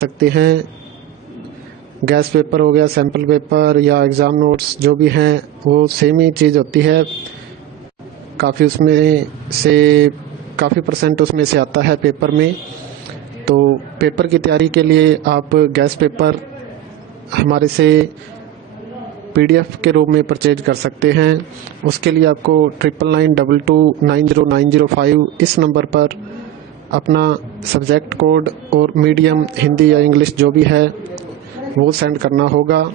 सकते हैं। Gas paper हो गया, सैम्पल पेपर या एग्ज़ाम नोट्स जो भी हैं वो सेम ही चीज़ होती है। काफ़ी उसमें से काफ़ी परसेंट उसमें से आता है पेपर में। तो पेपर की तैयारी के लिए आप गैस पेपर हमारे से PDF के रूप में परचेज कर सकते हैं। उसके लिए आपको 9992290905 इस नंबर पर अपना सब्जेक्ट कोड और मीडियम हिंदी या इंग्लिश जो भी है वो सेंड करना होगा।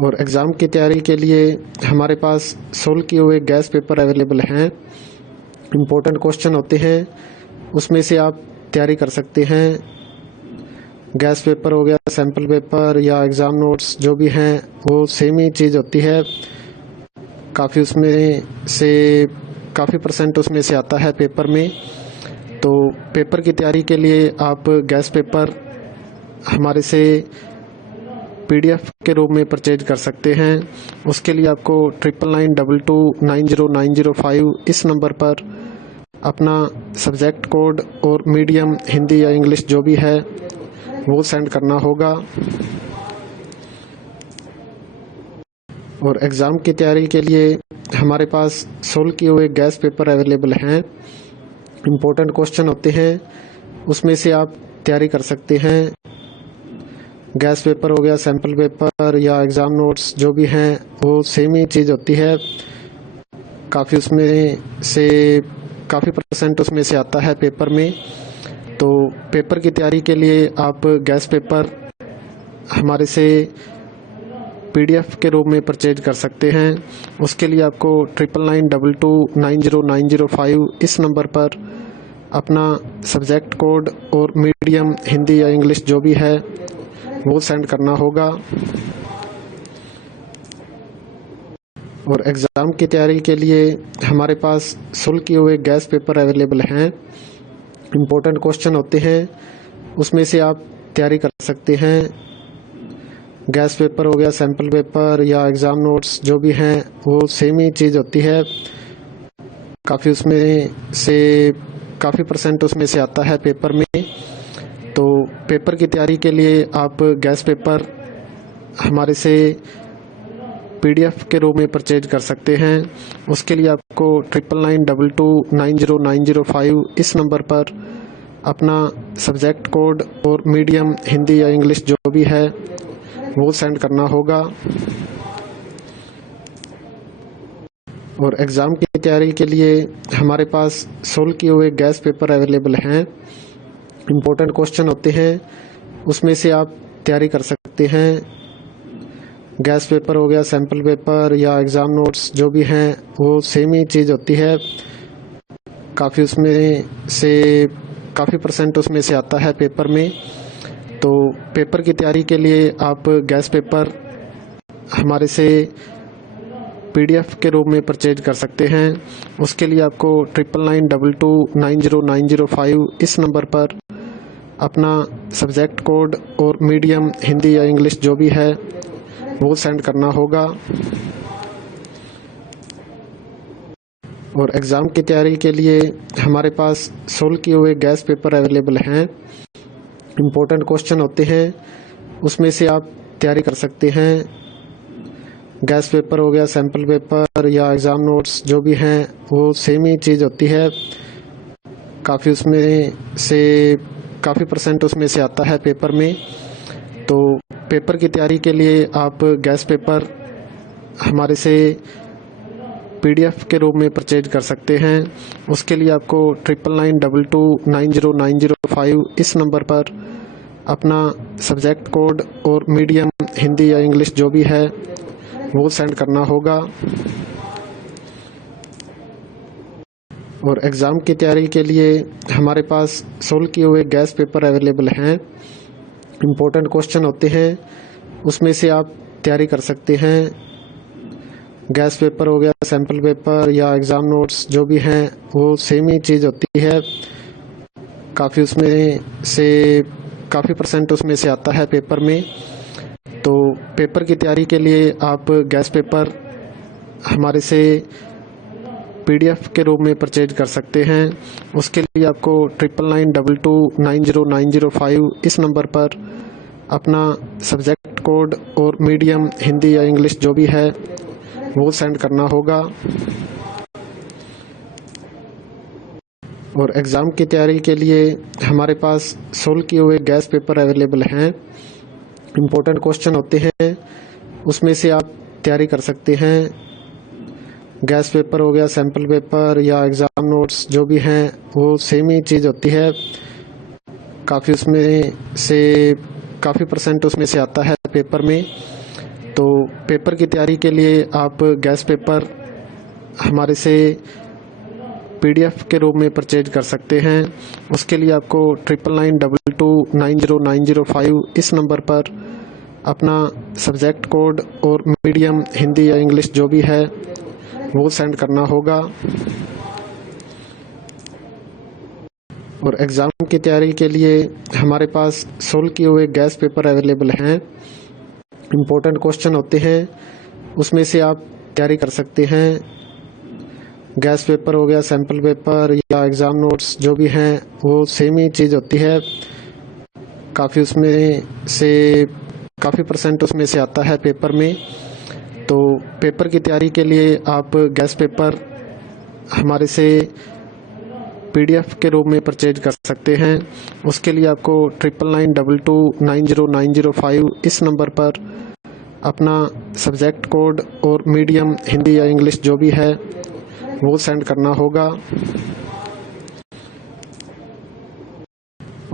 और एग्ज़ाम की तैयारी के लिए हमारे पास सोल्व किए हुए गैस पेपर अवेलेबल हैं। इम्पोर्टेंट क्वेश्चन होते हैं, उसमें से आप तैयारी कर सकते हैं। गैस पेपर हो गया, सैम्पल पेपर या एग्ज़ाम नोट्स जो भी हैं वो सेम ही चीज़ होती है। काफ़ी उसमें से काफ़ी परसेंट उसमें से आता है पेपर में। तो पेपर की तैयारी के लिए आप गैस पेपर हमारे से PDF के रूप में परचेज कर सकते हैं। उसके लिए आपको 9992290905 इस नंबर पर अपना सब्जेक्ट कोड और मीडियम हिंदी या इंग्लिश जो भी है वो सेंड करना होगा। और एग्ज़ाम की तैयारी के लिए हमारे पास सोल्व किए हुए गैस पेपर अवेलेबल हैं। इम्पोर्टेंट क्वेश्चन होते हैं, उसमें से आप तैयारी कर सकते हैं। गैस पेपर हो गया, सैम्पल पेपर या एग्ज़ाम नोट्स जो भी हैं वो सेम ही चीज़ होती है। काफ़ी उसमें से काफ़ी परसेंट उसमें से आता है पेपर में। तो पेपर की तैयारी के लिए आप गैस पेपर हमारे से PDF के रूप में परचेज कर सकते हैं। उसके लिए आपको 9992290905 इस नंबर पर अपना सब्जेक्ट कोड और मीडियम हिंदी या इंग्लिश जो भी है वो सेंड करना होगा। और एग्ज़ाम की तैयारी के लिए हमारे पास सोल्व किए हुए गैस पेपर अवेलेबल हैं। इम्पोर्टेंट क्वेश्चन होते हैं, उसमें से आप तैयारी कर सकते हैं। गैस पेपर हो गया, सैम्पल पेपर या एग्ज़ाम नोट्स जो भी हैं वो सेम ही चीज़ होती है। काफ़ी उसमें से काफ़ी परसेंट उसमें से आता है पेपर में। तो पेपर की तैयारी के लिए आप गैस पेपर हमारे से PDF के रूप में परचेज कर सकते हैं। उसके लिए आपको 9992290905 इस नंबर पर अपना सब्जेक्ट कोड और मीडियम हिंदी या इंग्लिश जो भी है वो सेंड करना होगा। और एग्ज़ाम की तैयारी के लिए हमारे पास सोल्व किए हुए गैस पेपर अवेलेबल हैं। इम्पोर्टेंट क्वेश्चन होते हैं, उसमें से आप तैयारी कर सकते हैं। गैस पेपर हो गया, सैम्पल पेपर या एग्ज़ाम नोट्स जो भी हैं वो सेम ही चीज़ होती है। काफ़ी उसमें से काफ़ी परसेंट उसमें से आता है पेपर में। तो पेपर की तैयारी के लिए आप गैस पेपर हमारे से PDF के रूप में परचेज कर सकते हैं। उसके लिए आपको 9992290905 इस नंबर पर अपना सब्जेक्ट कोड और मीडियम हिंदी या इंग्लिश जो भी है वो सेंड करना होगा। और एग्ज़ाम की तैयारी के लिए हमारे पास सोल्व किए हुए गैस पेपर अवेलेबल हैं। इम्पोर्टेंट क्वेश्चन होते हैं, उसमें से आप तैयारी कर सकते हैं। गैस पेपर हो गया, सैम्पल पेपर या एग्ज़ाम नोट्स जो भी हैं वो सेम ही चीज़ होती है। काफ़ी उसमें से काफ़ी परसेंट उसमें से आता है पेपर में। तो पेपर की तैयारी के लिए आप गैस पेपर हमारे से PDF के रूप में परचेज कर सकते हैं। उसके लिए आपको 9992290905 इस नंबर पर अपना सब्जेक्ट कोड और मीडियम हिंदी या इंग्लिश जो भी है वो सेंड करना होगा। और एग्ज़ाम की तैयारी के लिए हमारे पास सोल्व किए हुए गैस पेपर अवेलेबल हैं। इम्पोर्टेंट क्वेश्चन होते हैं, उसमें से आप तैयारी कर सकते हैं। गैस पेपर हो गया, सैम्पल पेपर या एग्ज़ाम नोट्स जो भी हैं वो सेम ही चीज़ होती है। काफ़ी उसमें से काफ़ी परसेंट उसमें से आता है पेपर में। तो पेपर की तैयारी के लिए आप गैस पेपर हमारे से PDF के रूप में परचेज कर सकते हैं। उसके लिए आपको 9992290905 इस नंबर पर अपना सब्जेक्ट कोड और मीडियम हिंदी या इंग्लिश जो भी है वो सेंड करना होगा। और एग्ज़ाम की तैयारी के लिए हमारे पास सोल्व किए हुए गैस पेपर अवेलेबल हैं। इम्पोर्टेंट क्वेश्चन होते हैं, उसमें से आप तैयारी कर सकते हैं। गैस पेपर हो गया, सैम्पल पेपर या एग्ज़ाम नोट्स जो भी हैं वो सेम ही चीज़ होती है। काफ़ी परसेंट उसमें से आता है पेपर में। तो पेपर की तैयारी के लिए आप गैस पेपर हमारे से PDF के रूप में परचेज कर सकते हैं। उसके लिए आपको 9992290905 इस नंबर पर अपना सब्जेक्ट कोड और मीडियम हिंदी या इंग्लिश जो भी है वो सेंड करना होगा। और एग्ज़ाम की तैयारी के लिए हमारे पास सोल्व किए हुए गैस पेपर अवेलेबल हैं। इम्पोर्टेंट क्वेश्चन होते हैं, उसमें से आप तैयारी कर सकते हैं। गैस पेपर हो गया, सैम्पल पेपर या एग्ज़ाम नोट्स जो भी हैं वो सेम ही चीज़ होती है। काफ़ी परसेंट उसमें से आता है पेपर में। तो पेपर की तैयारी के लिए आप गैस पेपर हमारे से PDF के रूप में परचेज कर सकते हैं। उसके लिए आपको 9992290905 इस नंबर पर अपना सब्जेक्ट कोड और मीडियम हिंदी या इंग्लिश जो भी है वो सेंड करना होगा।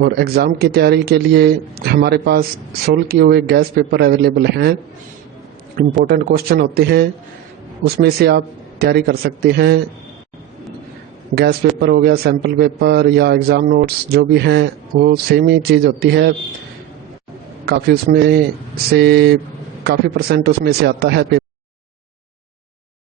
और एग्ज़ाम की तैयारी के लिए हमारे पास सोल्व किए हुए गैस पेपर अवेलेबल हैं। इम्पोर्टेंट क्वेश्चन होते हैं, उसमें से आप तैयारी कर सकते हैं। गैस पेपर हो गया, सैम्पल पेपर या एग्ज़ाम नोट्स जो भी हैं वो सेम ही चीज़ होती है। काफ़ी परसेंट उसमें से आता है पेपर